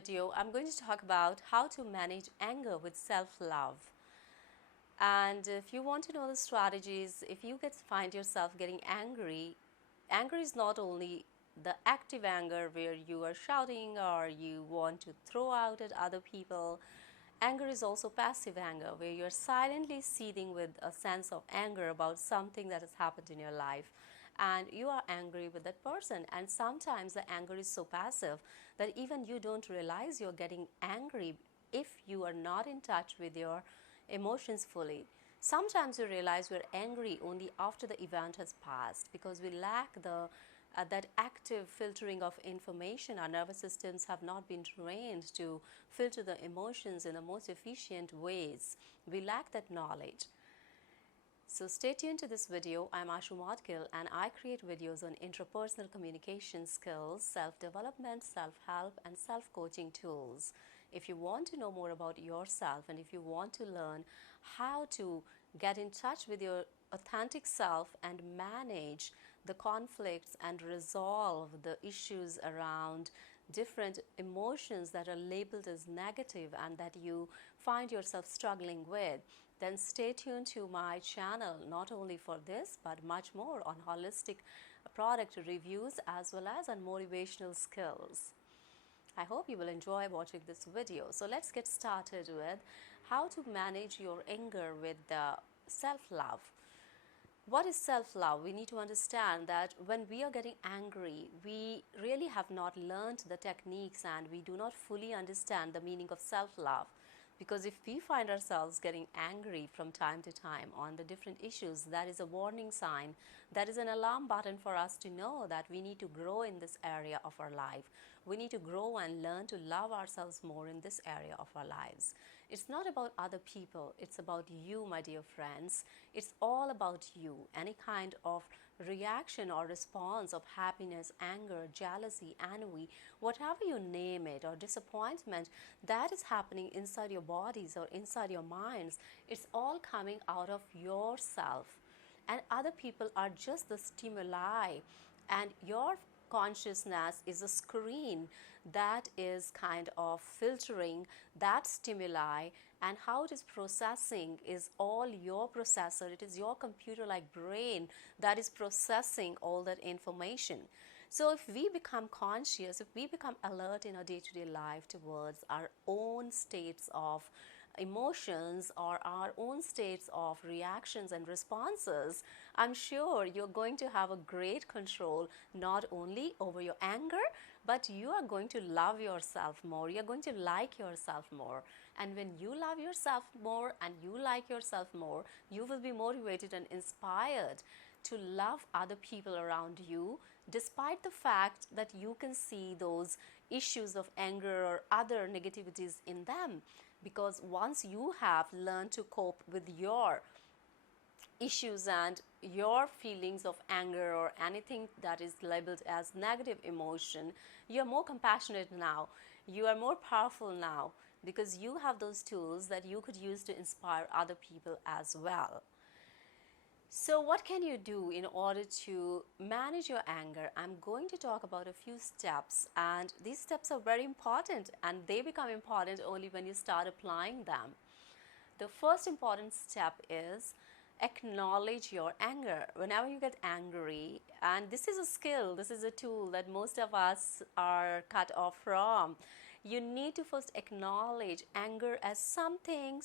video, I'm going to talk about how to manage anger with self-love. And if you want to know the strategies, if you find yourself getting angry, anger is not only the active anger where you are shouting or you want to throw out at other people. Anger is also passive anger where you're silently seething with a sense of anger about something that has happened in your life, and you are angry with that person. And sometimes the anger is so passive that even you don't realize you're getting angry if you are not in touch with your emotions fully. Sometimes we realize we're angry only after the event has passed because we lack that active filtering of information. Our nervous systems have not been trained to filter the emotions in the most efficient ways. We lack that knowledge. So stay tuned to this video. I'm Ashoo and I create videos on interpersonal communication skills, self-development, self-help and self-coaching tools. If you want to know more about yourself and if you want to learn how to get in touch with your authentic self and manage the conflicts and resolve the issues around different emotions that are labeled as negative and that you find yourself struggling with, then stay tuned to my channel, not only for this but much more on holistic product reviews as well as on motivational skills. I hope you will enjoy watching this video. So let's get started with how to manage your anger with self-love. What is self-love? We need to understand that when we are getting angry, we really have not learned the techniques and we do not fully understand the meaning of self-love. Because if we find ourselves getting angry from time to time on the different issues, that is a warning sign, that is an alarm button for us to know that we need to grow in this area of our life. We need to grow and learn to love ourselves more in this area of our lives. It's not about other people, it's about you, my dear friends. It's all about you. Any kind of reaction or response of happiness, anger, jealousy, ennui, whatever you name it, or disappointment that is happening inside your bodies or inside your minds, it's all coming out of yourself. And other people are just the stimuli, and your consciousness is a screen that is kind of filtering that stimuli, and how it is processing is all your processor. It is your computer like brain that is processing all that information. So if we become conscious, if we become alert in our day-to-day life towards our own states of emotions or our own states of reactions and responses, I'm sure you're going to have a great control not only over your anger, but you are going to love yourself more. You're going to like yourself more. And when you love yourself more and you like yourself more, you will be motivated and inspired to love other people around you, despite the fact that you can see those issues of anger or other negativities in them. Because once you have learned to cope with your issues and your feelings of anger or anything that is labeled as negative emotion, you're more compassionate now. You are more powerful now because you have those tools that you could use to inspire other people as well. So what can you do in order to manage your anger? I'm going to talk about a few steps, and these steps are very important and they become important only when you start applying them. The first important step is acknowledge your anger. Whenever you get angry, and this is a skill, this is a tool that most of us are cut off from, you need to first acknowledge anger as something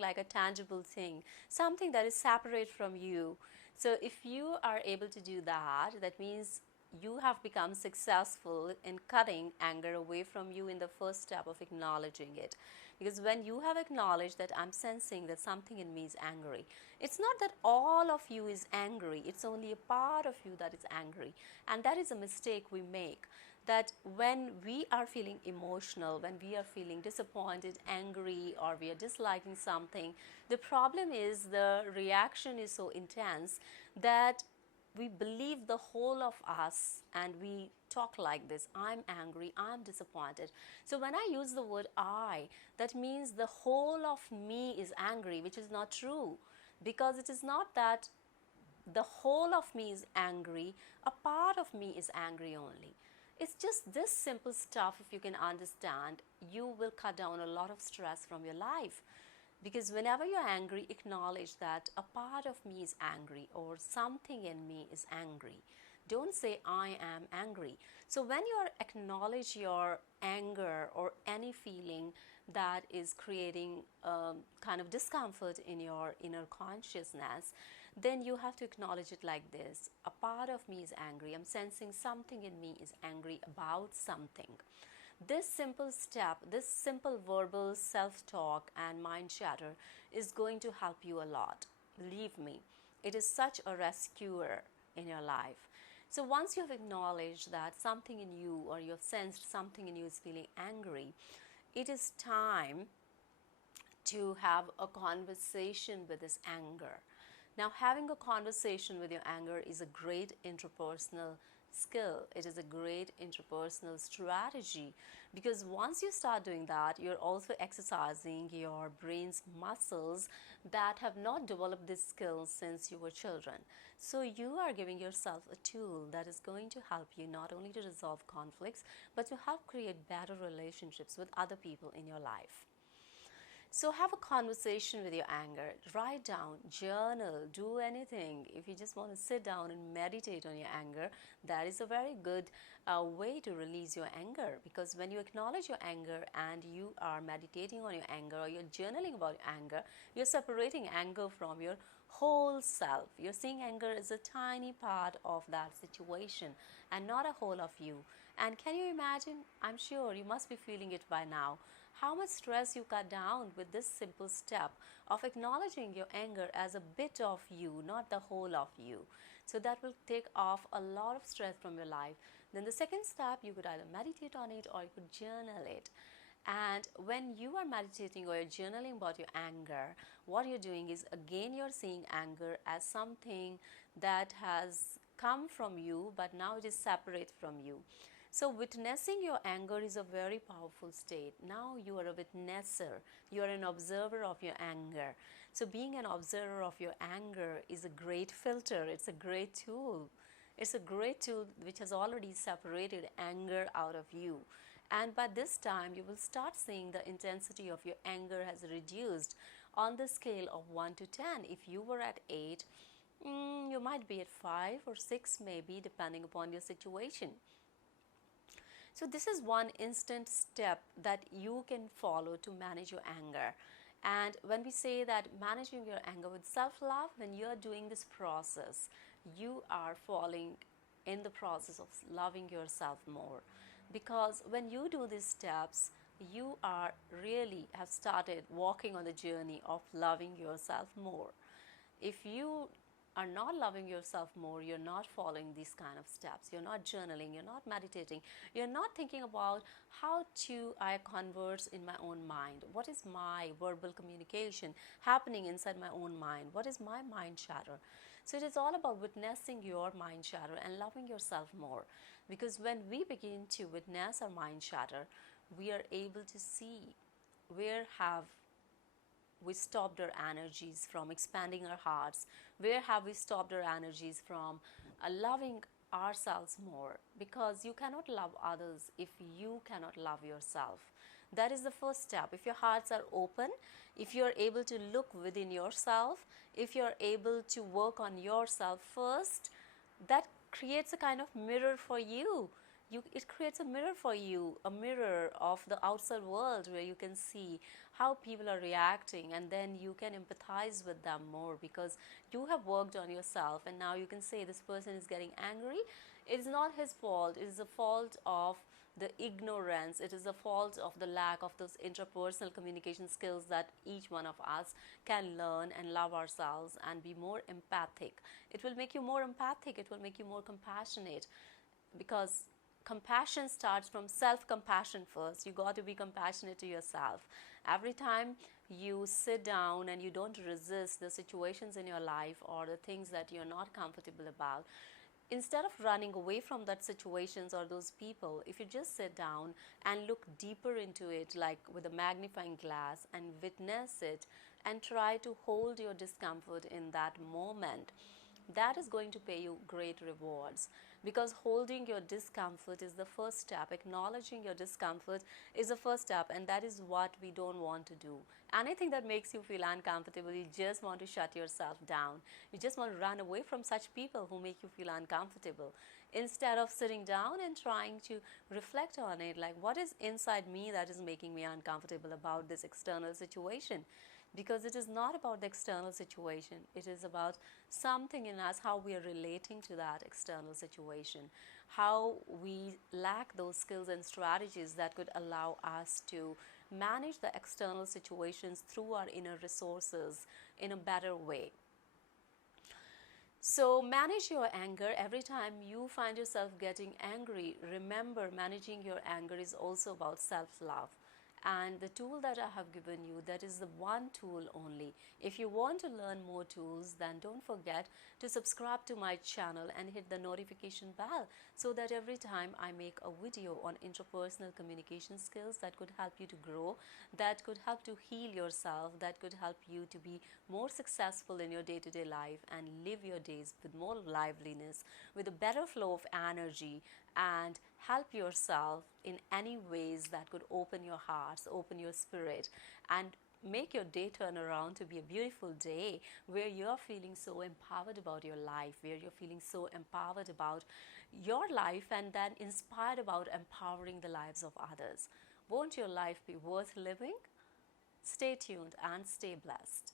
like a tangible thing, something that is separate from you. So if you are able to do that, that means you have become successful in cutting anger away from you in the first step of acknowledging it. Because when you have acknowledged that I'm sensing that something in me is angry, it's not that all of you is angry, it's only a part of you that is angry. And that is a mistake we make, that when we are feeling emotional, when we are feeling disappointed, angry, or we are disliking something, the problem is the reaction is so intense that we believe the whole of us and we talk like this: I'm angry, I'm disappointed. So when I use the word I, that means the whole of me is angry, which is not true, because it is not that the whole of me is angry, a part of me is angry only. It's just this simple stuff, if you can understand, you will cut down a lot of stress from your life. Because whenever you're angry, acknowledge that a part of me is angry or something in me is angry. Don't say I am angry. So when you acknowledge your anger or any feeling that is creating kind of discomfort in your inner consciousness, then you have to acknowledge it like this: a part of me is angry. I'm sensing something in me is angry about something. This simple step, this simple verbal self talk and mind chatter is going to help you a lot. Believe me, it is such a rescuer in your life. So, once you have acknowledged that something in you or you've sensed something in you is feeling angry, it is time to have a conversation with this anger. Now, having a conversation with your anger is a great interpersonal skill. It is a great interpersonal strategy, because once you start doing that, you're also exercising your brain's muscles that have not developed this skill since you were children. So you are giving yourself a tool that is going to help you not only to resolve conflicts, but to help create better relationships with other people in your life. So have a conversation with your anger. Write down, journal, do anything. If you just want to sit down and meditate on your anger, that is a very good way to release your anger. Because when you acknowledge your anger and you are meditating on your anger, or you're journaling about your anger, you're separating anger from your whole self. You're seeing anger as a tiny part of that situation and not a whole of you. And can you imagine? I'm sure you must be feeling it by now, how much stress you cut down with this simple step of acknowledging your anger as a bit of you, not the whole of you. So that will take off a lot of stress from your life. Then the second step, you could either meditate on it or you could journal it. And when you are meditating or you're journaling about your anger, what you're doing is, again, you're seeing anger as something that has come from you, but now it is separate from you. So witnessing your anger is a very powerful state. Now you are a witnesser. You are an observer of your anger. So being an observer of your anger is a great filter. It's a great tool. It's a great tool which has already separated anger out of you. And by this time, you will start seeing the intensity of your anger has reduced on the scale of 1 to 10. If you were at 8, you might be at 5 or 6 maybe, depending upon your situation. So this is one instant step that you can follow to manage your anger. And when we say that managing your anger with self-love, when you're doing this process, you are falling in the process of loving yourself more. Because when you do these steps, you are really have started walking on the journey of loving yourself more. If you are not loving yourself more, you're not following these kind of steps, you're not journaling, you're not meditating, you're not thinking about how to I converse in my own mind. What is my verbal communication happening inside my own mind? What is my mind chatter? So it is all about witnessing your mind chatter and loving yourself more. Because when we begin to witness our mind chatter, we are able to see where have we stopped our energies from expanding our hearts? Where have we stopped our energies from loving ourselves more? Because you cannot love others if you cannot love yourself. That is the first step. If your hearts are open, if you're able to look within yourself, if you're able to work on yourself first, that creates a kind of mirror for you. It creates a mirror for you, a mirror of the outside world where you can see how people are reacting, and then you can empathize with them more because you have worked on yourself, and now you can say this person is getting angry. It is not his fault. It is the fault of the ignorance. It is the fault of the lack of those interpersonal communication skills that each one of us can learn and love ourselves and be more empathic. It will make you more empathic. It will make you more compassionate, because compassion starts from self-compassion first. You got to be compassionate to yourself. Every time you sit down and you don't resist the situations in your life or the things that you're not comfortable about, instead of running away from that situations or those people, if you just sit down and look deeper into it, like with a magnifying glass, and witness it and try to hold your discomfort in that moment, that is going to pay you great rewards. because holding your discomfort is the first step. Acknowledging your discomfort is the first step, and that is what we don't want to do. Anything that makes you feel uncomfortable, you just want to shut yourself down. You just want to run away from such people who make you feel uncomfortable, instead of sitting down and trying to reflect on it, like what is inside me that is making me uncomfortable about this external situation. Because it is not about the external situation, it is about something in us, how we are relating to that external situation, how we lack those skills and strategies that could allow us to manage the external situations through our inner resources in a better way. So, manage your anger. Every time you find yourself getting angry, remember, managing your anger is also about self love. And the tool that I have given you, that is the one tool only. If you want to learn more tools, then don't forget to subscribe to my channel and hit the notification bell, so that every time I make a video on interpersonal communication skills that could help you to grow, that could help to heal yourself, that could help you to be more successful in your day-to-day life and live your days with more liveliness, with a better flow of energy, and help yourself in any ways that could open your hearts, open your spirit, and make your day turn around to be a beautiful day where you're feeling so empowered about your life, where you're feeling so empowered about your life, and then inspired about empowering the lives of others. Won't your life be worth living? Stay tuned and stay blessed.